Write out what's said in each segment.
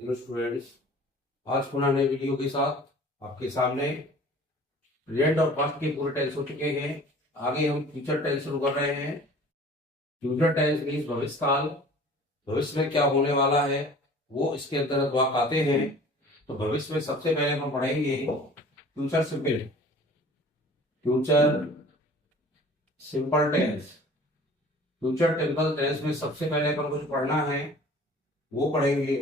Hello students, आज पुनः नए वीडियो के साथ आपके सामने प्रेजेंट और पास्ट के पूरे टेंस हो चुके हैं। आगे हम फ्यूचर टेंस शुरू कर रहे हैं। फ्यूचर टेंस मीन्स भविष्य काल। भविष्य में क्या होने वाला है वो इसके अंतर्गत वाक्य आते हैं। तो भविष्य में सबसे पहले हम पढ़ेंगे future simple. Future simple tense. Future temple tense में सबसे पहले अपन कुछ पढ़ना है, वो पढ़ेंगे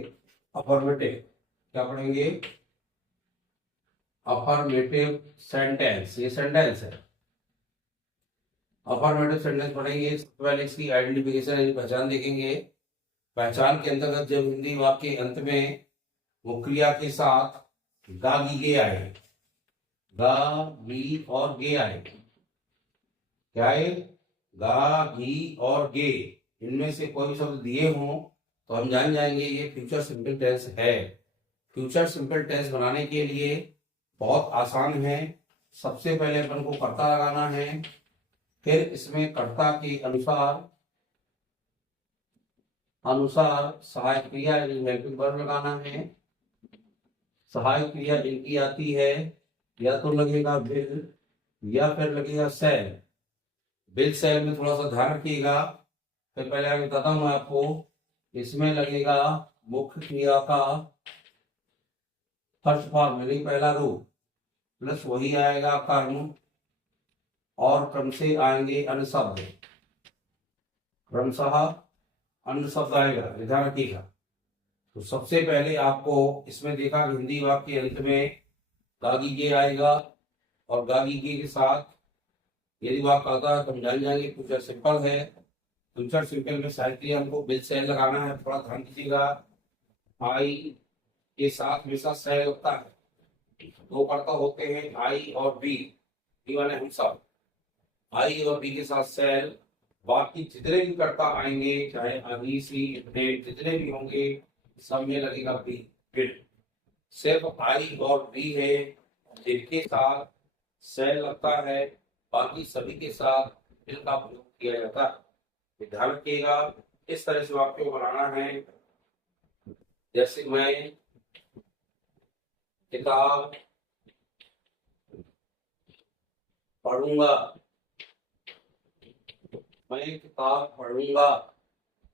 अफर्मेटिव। क्या पढ़ेंगे? Affirmative sentence. ये सेंटेंस है। अफर्मेटिव सेंटेंस पढ़ेंगे। सबसे पहले इसकी आइडेंटिफिकेशन यानी पहचान देखेंगे। पहचान के अंतर्गत जब हिंदी वाक्य के अंत में वो क्रिया के साथ गा गी गे आए, गा गी और गे आए, क्या है? गा घी और गे, इनमें से कोई भी शब्द दिए हों तो हम जान जाएंगे ये फ्यूचर सिंपल टेंस है। फ्यूचर सिंपल टेंस बनाने के लिए बहुत आसान है। सबसे पहले अपन को कर्ता लगाना है, फिर इसमें कर्ता के अनुसार अनुसार सहायक क्रिया यानी हेल्पिंग वर्ब लगाना है। सहायक क्रिया इनकी आती है, या तो लगेगा विल या फिर लगेगा सेल। विल सेल में थोड़ा सा ध्यान रखिएगा। फिर पहले आगे बताता हूं आपको। इसमें लगेगा मुख्य क्रिया का फर्स्ट फॉर्म यानी पहला रूप, प्लस वही आएगा कर्म, और क्रम से आएंगे अन्य शब्द। क्रमशः अन्य शब्द आएगा, ध्यान रखिएगा। तो सबसे पहले आपको इसमें देखा कि हिंदी वाक्य के अंत में गागी गे आएगा, और गागी गे के साथ यदि वाक्य आता है तो हम जान जाएंगे फ्यूचर सिंपल है। फ्यूचर सिंपल में साहित्य हमको बिल सेल लगाना है, थोड़ा ध्यान दीजिएगा। आई के साथ हमेशा सेल लगता है। दो कर्ता होते हैं आई और बी, बी वाले हम सब। आई और बी के साथ सेल, बाकी जितने भी कर्ता आएंगे चाहे अभी सी इतने जितने भी होंगे सब में लगेगा बी बिल। सिर्फ आई और बी है जिनके साथ सेल लगता है, बाकी सभी के साथ बिल का प्रयोग किया जाता है। ध्यान रखिएगा, इस तरह से वाक्य को बनाना है। जैसे मैं किताब पढ़ूंगा, मैं किताब पढ़ूंगा।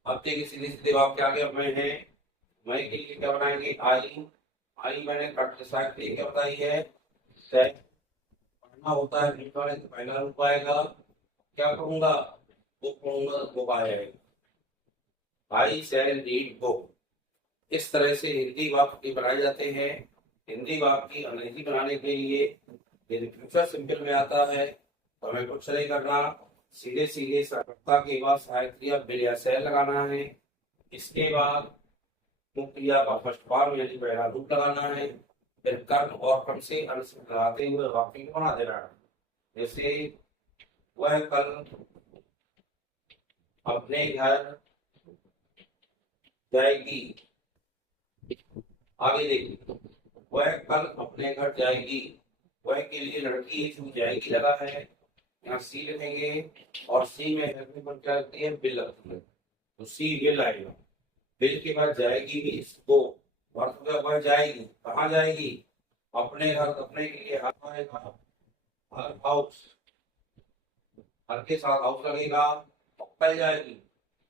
अब देखिए सीधे सीधे वाक्य आ गया मैं है। मैं के लिए क्या बनाएंगे? आई। आई मैंने क्या बताई है? पढ़ना होता है, तो पहला रूप आएगा। क्या करूंगा? बुक पढ़ूंगा तो बुक आ जाएगा। आई शैल रीड बुक। इस तरह से हिंदी वाक्य बनाए जाते हैं। हिंदी वाक्य की अंग्रेजी बनाने के लिए यदि फ्यूचर सिंपल में आता है तो हमें कुछ नहीं करना, सीधे सीधे कर्ता के बाद सहायक क्रिया बिल या शैल लगाना है। इसके बाद मुख्य क्रिया का फर्स्ट फॉर्म यानी पहला रूप लगाना है। फिर कर्म और क्रम से अंश लगाते हुए वाक्य को बना देना है। जैसे वह कल अपने घर जाएगी। आगे देखिए, वह कल अपने घर जाएगी। वह के लिए लड़की जो जाएगी लगा है, यहाँ सी लिखेंगे, और सी में हेल्पिंग वर्ब क्या लगती है? बिल लगती है, तो सी बिल आएगा। बिल के बाद जाएगी भी इसको, वह जाएगी कहाँ जाएगी? अपने घर। अपने के लिए हर आएगा, हर हाउस, हर के साथ हाउस लगेगा, और कल जाएगी।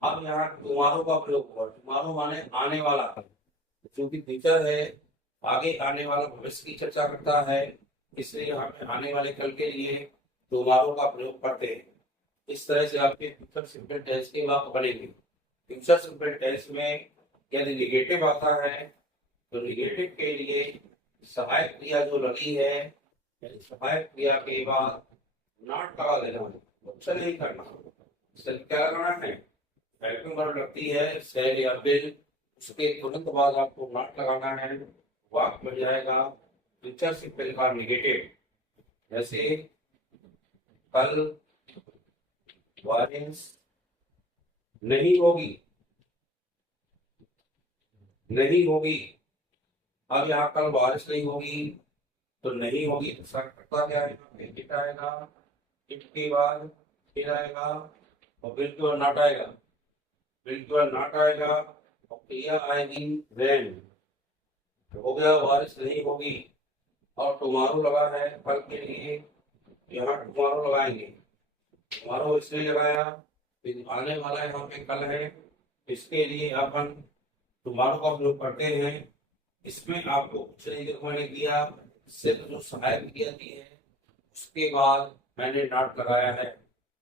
अब यहाँ टुमारो का प्रयोग हुआ। टुमारो माने आने वाला, क्योंकि फ्यूचर है, आगे आने वाला भविष्य की चर्चा करता है, इसलिए यहाँ पे आने वाले कल के लिए टुमारो का प्रयोग करते हैं। इस तरह से आपके फ्यूचर सिंपल टेंस के वाक्य बनेंगे। फ्यूचर सिंपल टेंस में यदि निगेटिव आता है तो निगेटिव के लिए सहायक क्रिया जो लगी है, सहायक क्रिया के बाद नॉट लगा देना, अच्छा नहीं करना। क्या लगाना है? हेल्पिंग वर्ब लगती है सेल या बिल, उसके तुरंत बाद आपको नॉट लगाना है। वाक्य बन जाएगा फ्यूचर सिंपल का निगेटिव। जैसे कल बारिश नहीं होगी, नहीं होगी। अब यहाँ कल बारिश नहीं होगी तो नहीं होगी तो सर करता क्या है? इट आएगा, इट के बाद फिर आएगा, और बिल के बाद नॉट आएगा, बिल के बाद नॉट आएगा, और क्रिया आएगी वेन। हो गया, बारिश नहीं होगी। और टुमारो लगा है कल के लिए, यहाँ टुमारो लगाएंगे। टुमारो इसलिए लगाया, फिर आने वाला यहाँ पे कल है, इसके लिए अपन टुमारो का उपयोग करते हैं। इसमें आपको कुछ नहीं मैंने दिया, सिर्फ जो सहायक क्रिया दी है उसके बाद मैंने डॉट लगाया है।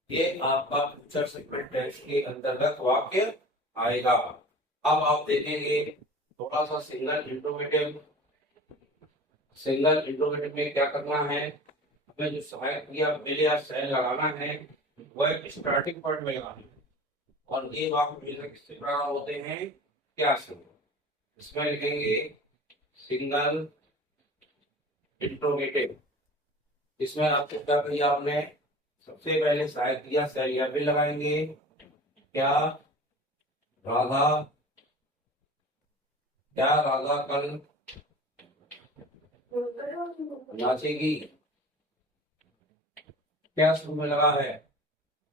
ये आपका फ्यूचर सेगमेंट टेस्ट के अंतर्गत वाक्य आएगा। अब आप देखेंगे थोड़ा सा सिंगल इंट्रोगेटिव में क्या करना है, हमें जो सहायक क्रिया बिल या सेल लगाना है वह स्टार्टिंग पॉइंट में लगाना है। और ये वाक्य मिलकर किससे प्रारंभ होते हैं, क्या से। इसमें लिखेंगे सिंगल इंट्रोगेटिव। इसमें आपको क्या किया, आपने सबसे पहले सहायक क्रिया सेल या बिल लगाएंगे। क्या राधा कल नाचेगी, क्या शुरू में लगा है,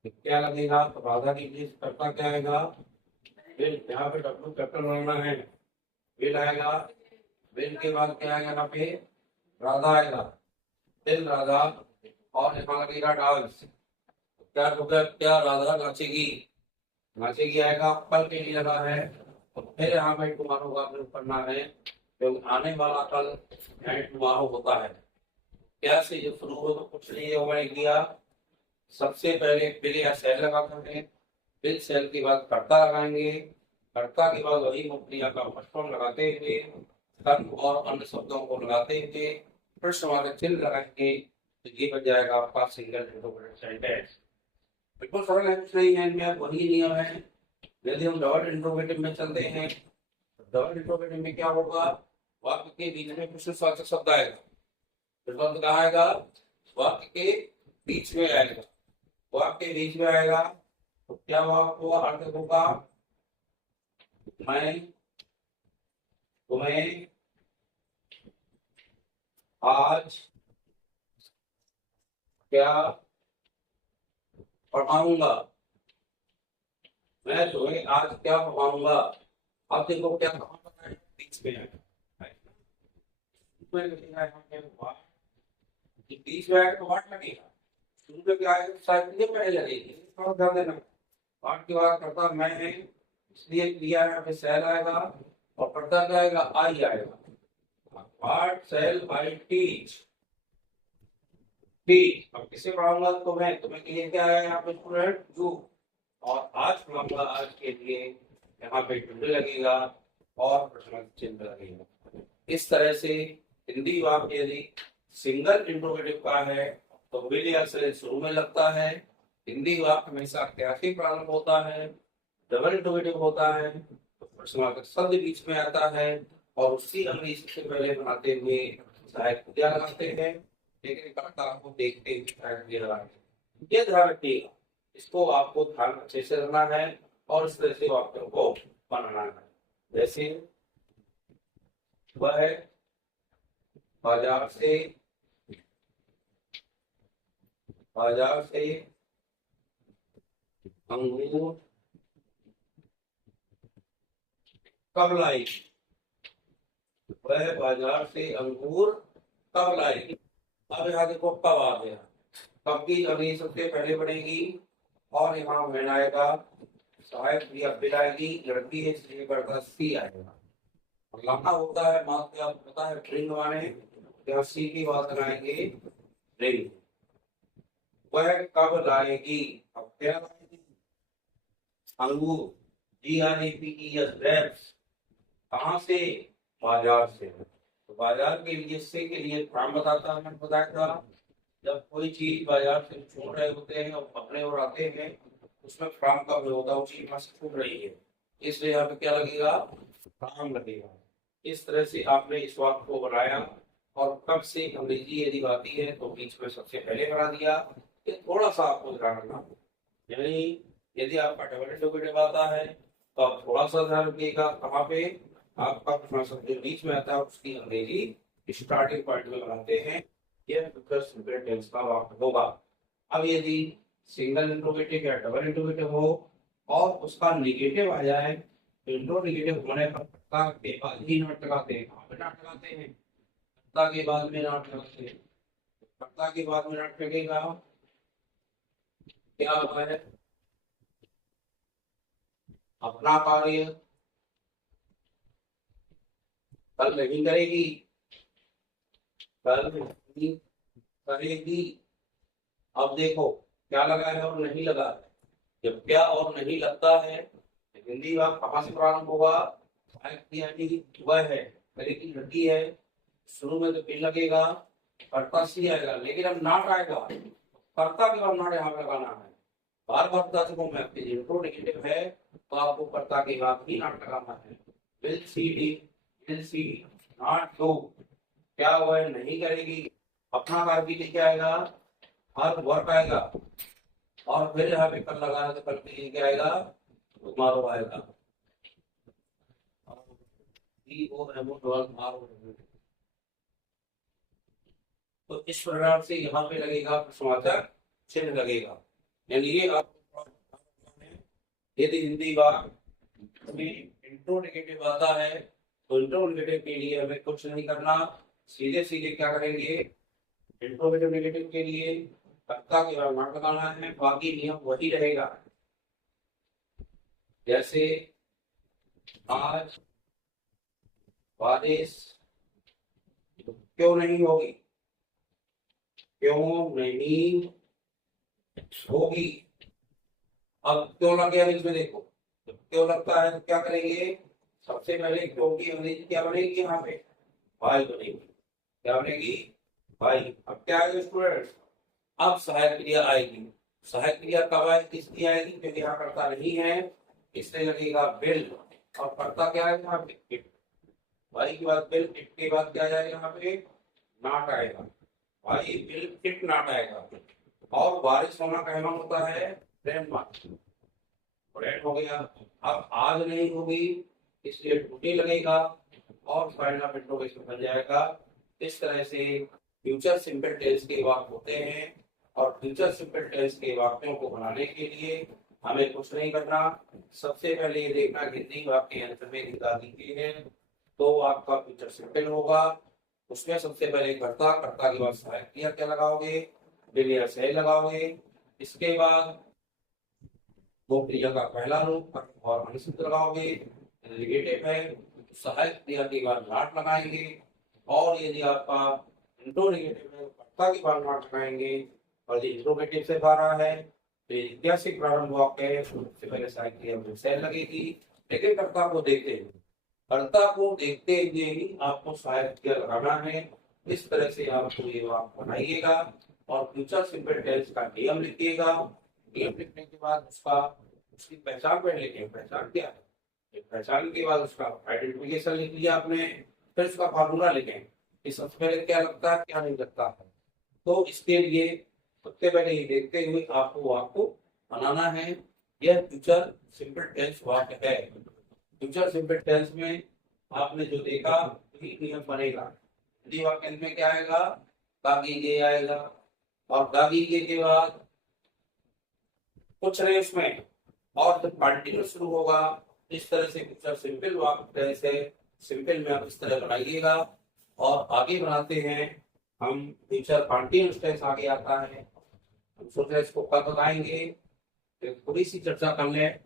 तो क्या लगेगा, तो राधा की चीज करता क्या आएगा, बिल। यहाँ पे डब्ल्यू कैपिटल बनाना है, बिल आएगा। बिल के बाद क्या आएगा, यहाँ पे राधा आएगा, बिल राधा। और यहाँ लगेगा डांस, क्या होगा, क्या राधा नाचेगी, नाचेगी आएगा, कल के लिए लगा है। तो फिर यहाँ पे टुमारो का प्रयोग करना है, क्योंकि आने वाला कल टुमारो होता है। क्या से जब शुरू हो तो कुछ नहीं है, मैंने किया सबसे पहले बिल या सेल लगाते हैं, बिल सेल के बाद कर्ता लगाएंगे, कर्ता के बाद वही क्रिया का प्रश्न लगाते हुए कर्म और अन्य शब्दों को लगाते हुए प्रश्नवाचक चिन्ह लगाएंगे, तो ये बन जाएगा आपका सिंगल इंट्रोगेटिव सेंटेंस। बिल्कुल सरल है, कुछ नहीं है इनमें, वही नियम है। यदि हम डबल इंट्रोगेटिव में चलते हैं, डबल इंट्रोगेटिव में क्या होगा, वाक्य के बीच में प्रश्नवाचक शब्द आएगा। शब्द कहाँ आएगा, वाक्य के बीच में आएगा, वाक्य के बीच में आएगा। तो क्या वाक्य होगा, अर्थ होगा मैं तुम्हें आज क्या पढ़ाऊंगा, मैं तुम्हें आज क्या पढ़ाऊंगा। अब देखो क्या कहाँ पर है, बीच में है, बीच में आएगा तो वाट लगेगा, शुरू में क्या आएगा, शायद ये पहले लगेगी, थोड़ा ध्यान देना। वाट की बात करता मैं है, इसलिए क्रिया यहाँ पे सेल आएगा, और पढ़ता क्या आएगा, आई आएगा। वाट सेल आई टीच, टीच। अब किसे पढ़ाऊंगा, तो मैं, तुम्हें के लिए क्या है यहाँ पे स्टूडेंट, यू। और आज पढ़ाऊंगा, आज के लिए यहाँ पे टुडे लगेगा और प्रश्न चिन्ह लगेगा। इस तरह से हिंदी वाक्य यदि सिंगल इंट्रोगेटिव का है तो विल या से शुरू में लगता है। हिंदी वाक्य हमेशा क्या से प्रारंभ होता है, डबल इंट्रोगेटिव होता है, तो प्रश्नवाचक शब्द बीच में आता है, और उसी अंग्रेजी सबसे पहले बनाते हुए सहायक क्रिया लगाते हैं, लेकिन कर्ता को देखते हुए सहायक क्रिया लगाते हैं। ये ध्यान रखिएगा, इसको आपको ध्यान अच्छे से रखना है और इस तरह से वाक्यों को बनाना है। जैसे वह बाजार से अंगूर कब लाई, वह बाजार से अंगूर कब लाई। अब यहाँ देखो कब आ गया, कब की अभी सबसे पहले बनेगी, और यहाँ मैन आएगा, सहायक क्रिया बिल आएगी, लड़की है इसलिए बढ़ता सी आएगा। लाना होता है मात्र, आपको पता है ड्रिंक वाले, यहाँ सी की बात कराएंगे, ड्रिंक। वह कब लाएगी, अब क्या लाएगी, अंगूर, ग्रेप्स, कहाँ से, बाजार से। तो बाजार के लिए से के लिए काम बताता है, मैंने बताया था, जब कोई चीज बाजार से छोड़ रहे होते हैं और पकड़े और आते हैं, उसमें फ्राम का प्रयोग होता है, वो चीज वहां से छूट रही है, इसलिए यहाँ पे क्या लगेगा, फ्राम लगेगा। इस तरह से आपने इस वाक्य को बनाया, और कब से अंग्रेजी यदि आती है तो बीच में सबसे पहले बना दिया। ये थोड़ा सा आपको ध्यान रखना, यानी यदि आपका डबल इंट्रोगेटिव आता है तो आप थोड़ा सा ध्यान रखिएगा, कहाँ पे आपका प्रश्न शब्द बीच में आता है उसकी अंग्रेजी स्टार्टिंग पॉइंट में बनाते हैं, यह टेंस का वाक्य होगा। अब यदि सिंगल इंट्रोगेटिव या डबल इंट्रोगेटिव हो और उसका निगेटिव आ जाए, तो इंट्रोगेटिव होने पर के बाद ही नोट लगाते हैं, पे नाट लगाते हैं, कर्ता के बाद में नाट लगाते हैं। कर्ता के बाद में नाट लगेगा, क्या होता है, अपना कार्य कल नहीं करेगी, कल नहीं करेगी। अब देखो क्या लगा है और नहीं लगा है। जब क्या और नहीं लगता है, हिंदी वाक्य कहाँ से प्रारंभ होगा, यानी वह है, पहले की लड़की है, शुरू में तो फिर लगेगा, कर्ता सी आएगा, लेकिन अब नाट आएगा, कर्ता के बाद नाट यहाँ लगाना है। बार बार बता चुका मैं, आपके इंट्रोगेटिव है तो आपको कर्ता के बाद ही नाट लगाना है। Will see D, will see not do, क्या हुआ है, नहीं करेगी, अपना कार्य भी लेके आएगा, हर वर्क आएगा, और फिर यहाँ पे कल लगाना तो कल के लिए क्या आएगा, तुम्हारो आएगा। तो इस प्रकार से यहाँ पे लगेगा प्रश्नवाचक चिन्ह लगेगा। यानी ये आपको यदि हिंदी वाक्य में इंट्रोगेटिव आता है तो इंट्रोगेटिव के लिए हमें कुछ नहीं करना, सीधे सीधे क्या करेंगे, इंट्रोगेटिव नेगेटिव के लिए कर्ता के बाद नाट लगाना है, बाकी नियम वही रहेगा। जैसे आज बारिश क्यों नहीं होगी, क्यों नहीं होगी। अब क्यों लग गया इसमें, देखो जब क्यों लगता है तो क्या करेंगे, सबसे पहले क्यों की अंग्रेजी क्या बनेगी, यहाँ पे वाई बनेगी, क्या बनेगी, वाई। अब क्या आएगा स्टूडेंट्स, अब सहायक क्रिया आएगी। सहायक क्रिया कब आएगी, किसकी आएगी, क्योंकि यहाँ कर्ता नहीं है, इसलिए लगेगा बिल, और कर्ता क्या है यहाँ पे, वाई के बाद बिल, इट के बाद क्या जाएगा यहाँ पे, नाट आएगा, वाई बिल इट नाट आएगा। और बारिश होना कहना होता है रेन हो गया। अब आज नहीं होगी इसलिए टूटी लगेगा, और फाइनल ऑफ इंट्रोगेशन बन जाएगा। इस तरह से फ्यूचर सिंपल टेंस के वाक्य होते हैं, और फ्यूचर सिंपल टेंस के वाक्यों को बनाने के लिए हमें कुछ नहीं करना, सबसे पहले ये देखना कि हिंदी वाक्य अंत में निकाल दी है तो आपका फ्यूचर सिंपल होगा। उसमें सबसे पहले कर्ता, कर्ता के बाद सहायक क्रिया क्या लगाओगे, बिल या से लगाओगे, इसके बाद वो क्रिया का पहला रूप और अनुसूत्र लगाओगे, नेगेटिव है सहायक क्रिया के बाद नाट लगाएंगे, और यदि आपका इंट्रोगेटिव है कर्ता के बाद नाट लगाएंगे, और यदि इंट्रोगेटिव से बारह है तो क्या से प्रारंभ वाक्य है, सबसे पहले सहायक क्रिया में से लगेगी, लेकिन कर्ता को देखते हुए, कर्ता को देखते हुए ही आपको सहायक क्रिया लगाना है। इस तरह से आपको ये वाक्य बनाइएगा और फ्यूचर सिंपल टेंस का नियम लिखिएगा। नियम लिखने के बाद उसकी पहचान पहले लिखें, पहचान क्या है, पहचान के बाद उसका आइडेंटिफिकेशन लिख लिया आपने, फिर उसका फार्मूला लिखें कि सबसे पहले क्या लगता है क्या नहीं लगता है। तो इसके लिए सबसे पहले ये देखते हुए आपको वाक्य बनाना है। यह फ्यूचर सिंपल टेंस वाक्य है। फ्यूचर सिंपल टेंस में आपने जो देखा वही नियम बनेगा। हिंदी वाक्य में क्या आएगा, दागीगे आएगा, और दागीगे के बाद कुछ नहीं उसमें, और जब कंटिन्यूस शुरू होगा, इस तरह से फ्यूचर सिंपल वाक्य से सिंपल में आप इस तरह बनाइएगा। और आगे बनाते हैं हम फ्यूचर कंटिन्यूस टेंस, आगे आता है, हम सोच रहे इसको कल बताएंगे, तो थोड़ी सी चर्चा कर लें,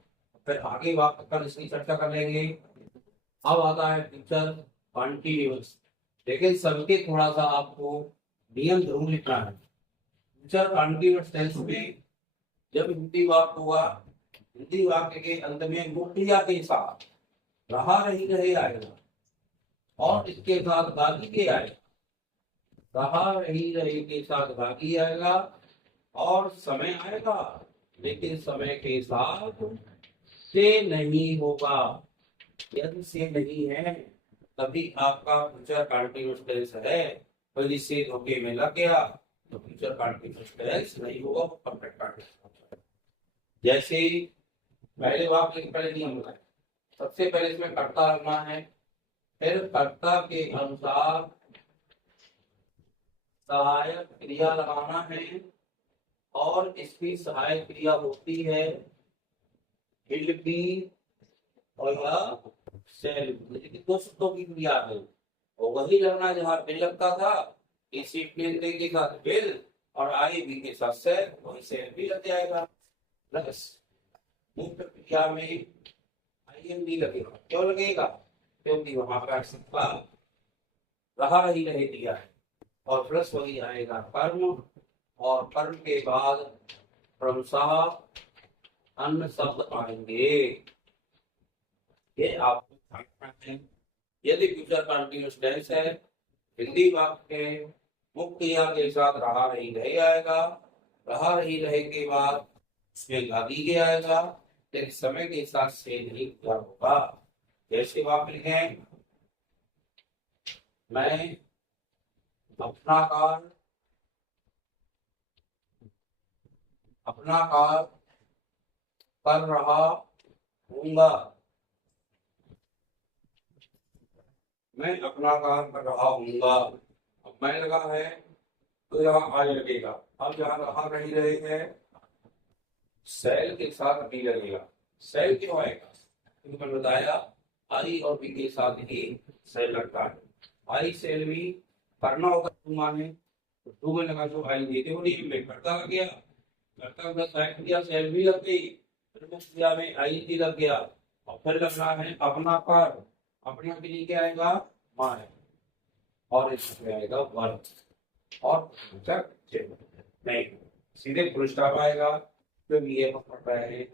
फिर आगे वाक्य कल इसकी चर्चा कर लेंगे। अब आता है फ्यूचर कंटिन्यूस, लेकिन सबके थोड़ा सा आपको नियम जरूर लिखना है। फ्यूचर कंटिन्यूस टेंस में जब हिंदी वाक्य हुआ, हिंदी वाक्य के अंत में मुक्तिया के साथ रहा रही रहे आएगा, और इसके साथ बाकी के आएगा, रहा रही रहे के साथ बाकी आएगा, और समय आएगा, लेकिन समय के साथ से नहीं होगा। यदि से नहीं है तभी आपका फ्यूचर कंटिन्यूस टेंस है, यदि से धोखे में लग गया तो फ्यूचर कंटिन्यूस टेंस नहीं होगा, परफेक्ट कंटिन्यूस। जैसे पहले वाक्य पहले नियम बताए, सबसे पहले इसमें कर्ता लगना है, फिर कर्ता के अनुसार सहायक क्रिया लगाना है, और इसकी सहायक क्रिया होती है विल बी और या शैल बी, दो शब्दों की क्रिया है, और वही लगना जहाँ बिल लगता था, इसी केंद्र के साथ बिल और आई बी के साथ सेल, वही सेल भी लग जाएगा। प्लस मुख्य क्रिया में आईएनडी लगेगा। क्यों लगेगा? क्योंकि वहां पर सिक्का रहा ही नहीं दिया है। और प्लस वही आएगा कर्म, और कर्म के बाद क्रमशः अन्य शब्द आएंगे। ये आपको ध्यान रखना है। यदि फ्यूचर कंटिन्यूअस टेंस है, हिंदी वाक्य मुख्य क्रिया के साथ रहा रही नहीं आएगा। रहा रही रहे के बाद उसमें लागी के आएगा, लेकिन समय के साथ से नहीं किया होगा। जैसे वाक्य लिखें, मैं अपना कार्य कर रहा हूँगा। मैं अपना काम कर रहा हूँगा। अब मैं लगा है तो यहाँ आज लगेगा। अब जहाँ रहा नहीं रहे हैं, सेल के साथ भी लगेगा। सेल क्यों आएगा? क्योंकि मैंने बताया आई और बी के साथ ही सेल लगता है। आई सेल भी करना होगा टू माने, तो टू में लगा जो आई देते हो नहीं, मैं करता लग गया, करता प्लस साइड किया, सेल भी लग गई, फिर क्रिया में आई भी लग गया। और फिर लगना है अपना पर, अपना के लिए क्या आएगा? माय, और इसमें आएगा वर्क, और नहीं सीधे फुल स्टॉप आएगा। तो ये पढ़ रहे हैं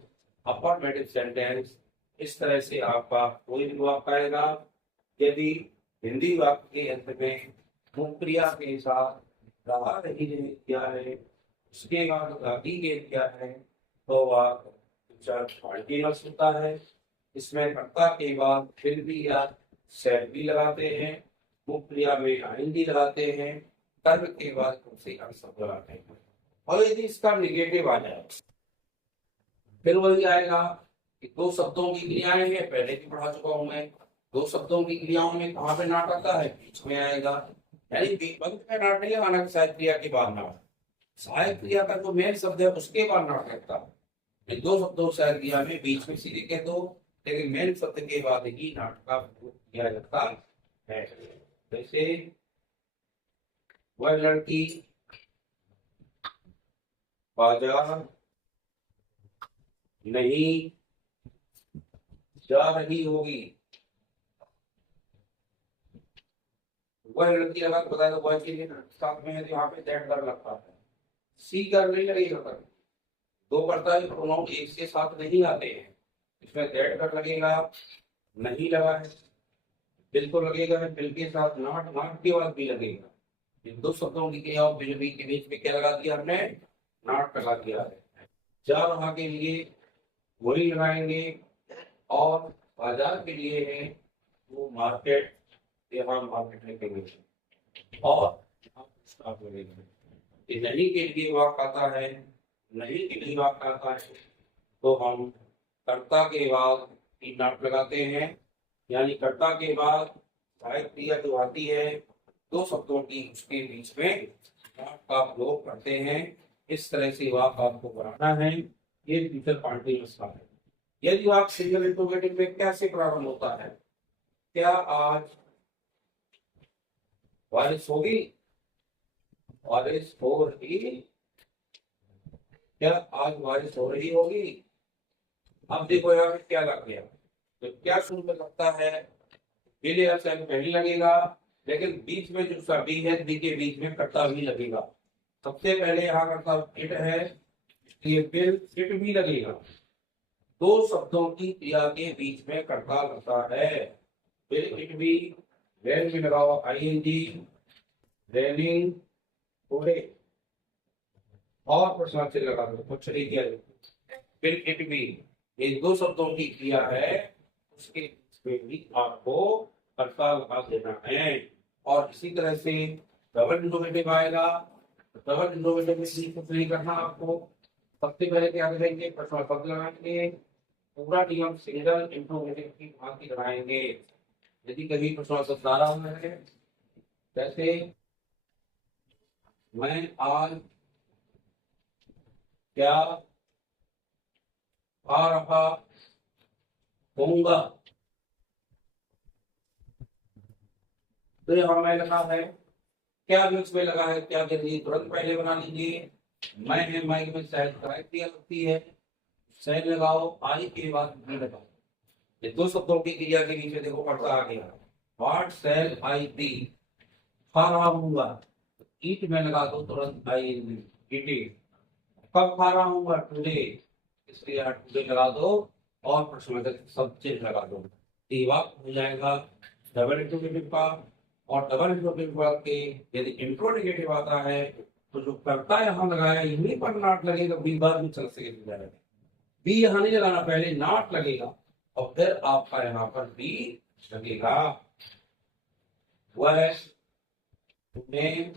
अफर्मेटिव सेंटेंस। इस तरह से आपका कोई भी वाक्य आएगा। यदि हिंदी वाक्य के अंत में मुख्य क्रिया के साथ रहा नहीं किया है, उसके बाद आगे के क्या है, तो वाक्य कंटीन्यूअस होता है। इसमें कर्ता के बाद फिर भी या सेल भी लगाते हैं, मुख्य क्रिया में आईएनजी लगाते हैं, कर्म के बाद उसे शब्द लगाते हैं। और यदि इसका निगेटिव आ जाए, फिर वही आएगा कि दो शब्दों की क्रियाएं हैं, पहले भी पढ़ा चुका हूं मैं। दो शब्दों की क्रियाओं में कहाँ पे नाट आता है? बीच में आएगा। यानी पंक्ति में नाट नहीं लगाना कि सहायक क्रिया के बाद नाट, सहायक क्रिया का जो मेन शब्द है उसके बाद नाट लगता है। दो शब्दों सहायक क्रिया में बीच में सीधे कह दो, लेकिन मेन शब्द के बाद ही नाट का प्रयोग किया जाता है। जैसे वह लड़की बाजार नहीं जा रही होगी। वह लड़की अगर बताए तो वह के साथ में है, तो यहाँ पे दैट कर लगता है, सी कर नहीं लगेगा। कर दो करता है प्रोनाउन एक के साथ नहीं आते हैं, इसमें दैट कर लगेगा, नहीं लगा है, बिल तो लगेगा, बिल के साथ नॉट, नॉट के बाद भी लगेगा। इन दो शब्दों की क्रिया बिल भी के बीच में क्या लगा दिया हमने? नॉट लगा दिया है। जा रहा के लिए वही लगाएंगे, और बाजार के लिए है वो मार्केट, यहाँ मार्केट लिखेंगे, और स्टॉक लगेगा। नहीं के लिए वाक्य आता है, नहीं के लिए वाक्य आता है, तो हम कर्ता के बाद नॉट लगाते हैं। यानी कर्ता के बाद सहायक क्रिया जो आती है दो शब्दों की, उसके बीच में नॉट का प्रयोग करते हैं। इस तरह से वाक्य आपको बनाना है। ये फ्यूचर कंटीन्यूअस का है। यदि वाक्य सिंगल इंट्रोगेटिव में कैसे प्रारंभ होता है? क्या आज बारिश होगी? बारिश हो रही, क्या आज बारिश हो रही होगी? अब देखो यहाँ पे क्या लग गया, तो क्या शुरू में लगता है? बिल या सेल पहले लगेगा, लेकिन बीच में जो सा बी है, बी के बीच में कर्ता भी लगेगा। सबसे पहले यहाँ कर्ता इट है, इसलिए बिल इट भी लगेगा। दो शब्दों की क्रिया के बीच में कर्ता लगता है। बिल इट भी, रेन में लगाओ आईएनजी, रेनिंग टुडे, और प्रश्न से लगा दो कुछ नहीं किया। बिल इट भी, ये दो शब्दों की क्रिया है, उसके में भी आपको कर्ता लगा देना है। और इसी तरह से डबल इंट्रोगेटिव आएगा। डबल इंट्रोगेटिव में कुछ नहीं करना आपको। सबसे पहले क्या करेंगे? प्रश्न शब्द लगाएंगे। पूरा नियम सिंगल इंट्रोगेटिव की भांति लगाएंगे। यदि कभी प्रश्न शब्द आ रहा है, जैसे मैं आज क्या आ रहा होऊंगा, तो यहाँ मैं लगा है, क्या मिक्स में लगा है, क्या करिए तुरंत पहले बना लीजिए। मैं है, माइक में शायद करेक्ट क्रिया लगती है, सैन लगाओ, आई के बाद बी लगाओ। ये दो शब्दों की क्रिया के नीचे देखो पड़ता आ गया, व्हाट सेल आई बी, खा रहा हूँगा, ईट में लगा दो तुरंत आई ईटिंग। कब खा रहा हूँगा, टुडे, इसलिए यहाँ टुडे लगा दो और प्रश्नवाचक सब चीज लगा दो, ये वाक्य हो जाएगा डबल इंट्रोगेटिव का। और डबल इंट्रोगेटिव के यदि इंट्रोगेटिव आता है तो जो करता यहाँ लगाया यहीं पर नॉट लगेगा, बी बाद में चल सके जाएगा, बी यहाँ नहीं लगाना, पहले नॉट लगेगा और फिर आपका यहाँ पर बी लगेगा। वह तुम्हें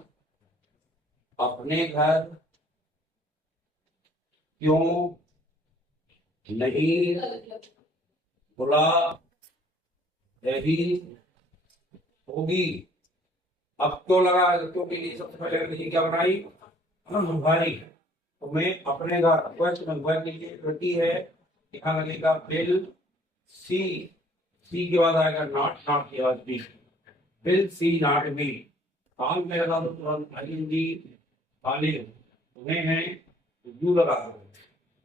अपने घर क्यों नहीं बुला रही होगी। अब क्यों लगा, क्यों के लिए सबसे पहले अंग्रेजी क्या बनाई, भाई। तो मैं अपने घर क्वेश्चन वर्ग के लिए रखी है, यहाँ लगेगा बिल सी, सी के बाद आएगा नॉट, नॉट के बाद be, will see not be. काम में लगा दो तुरंत आईएनजी, खाली तुम्हें है यू लगा दो,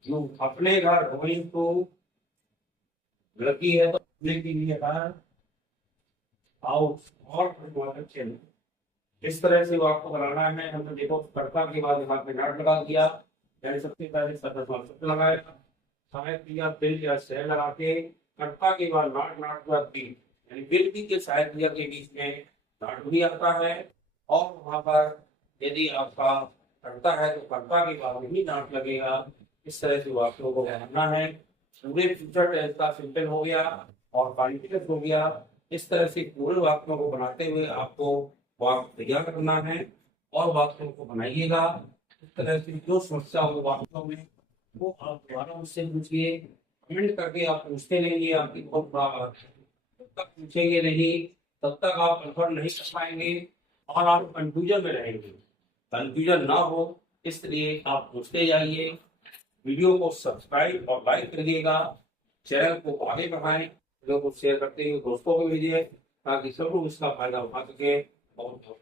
यू अपने घर गोइंग टू लड़की है तो अपने के लिए आउट और चेंज। इस तरह से वो आपको बनाना है। हमने देखो कर्ता के बाद दिमाग में नॉट लगा दिया, यानी सबसे पहले शब्द लगाया, सहायक क्रिया बिल या से लगा के, कर्ता के बाद नॉट, नॉट के बाद बी, यानी बिल बी के सहायक क्रिया के बीच में नॉट भी आता है। और वहां पर यदि आपका कर्ता है तो कर्ता के बाद भी नॉट लगेगा। इस तरह से वाक्यों को बनाना है। पूरे फ्यूचर टेंस का सिंपल हो गया और कॉन्टिन्यूअस हो गया। इस तरह से पूरे वाक्यों को बनाते हुए आपको वाक्य तैयार करना है और वाक्यों को बनाइएगा। इस तरह से जो समस्या हो वाक्यों में वो आप दोबारा मुझसे पूछिए, कमेंट करके आप पूछते रहेंगे, आपकी बहुत बड़ा जब तक पूछेंगे नहीं तब तक आप कन्फर्म नहीं कर पाएंगे और आप कंफ्यूजन में रहेंगे। कंफ्यूजन ना हो इसलिए आप पूछते जाइए। वीडियो को सब्सक्राइब और लाइक करिएगा, चैनल को आगे बढ़ाएं, वीडियो को शेयर करते हुए दोस्तों को भेजिए ताकि सब लोग इसका फायदा उठा सके। बहुत बहुत